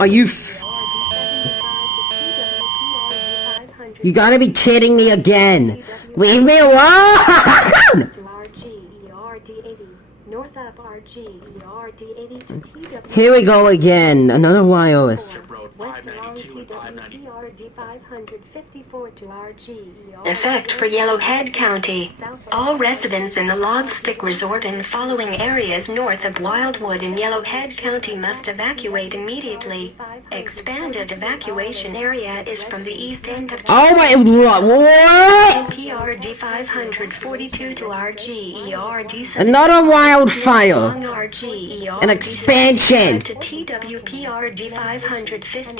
Are you You gotta be kidding me again! Leave me alone! Here we go again, another wireless. Effect for Yellowhead County. All residents in the Logstick Resort and following areas north of Wildwood in Yellowhead County must evacuate immediately. Expanded evacuation area is from the east end of Oh my, what? PRD 542 to RGERD Another wildfire. An expansion. to TWPRD 550.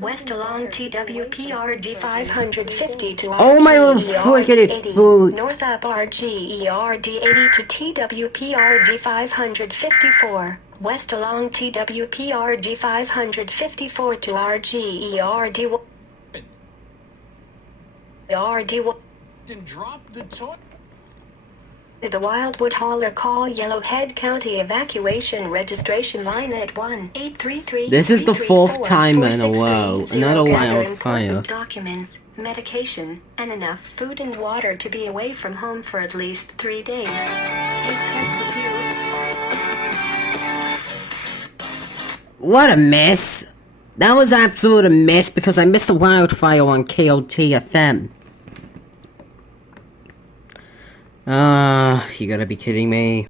West along TWPRD 550 to Oh my little friggin' food. North up RGERD 80 to TWPRD 554. West along TWPRD 554 to RGERD And drop the toy. The Wildwood Hauler call Yellowhead County evacuation registration line at 1-833. This is the fourth time in a row. Another wildfire. Documents, medication, and enough food and water to be away from home for at least 3 days. Take pets with you. What a mess. That was absolute a mess because I missed a wildfire on KOT FM. You gotta be kidding me.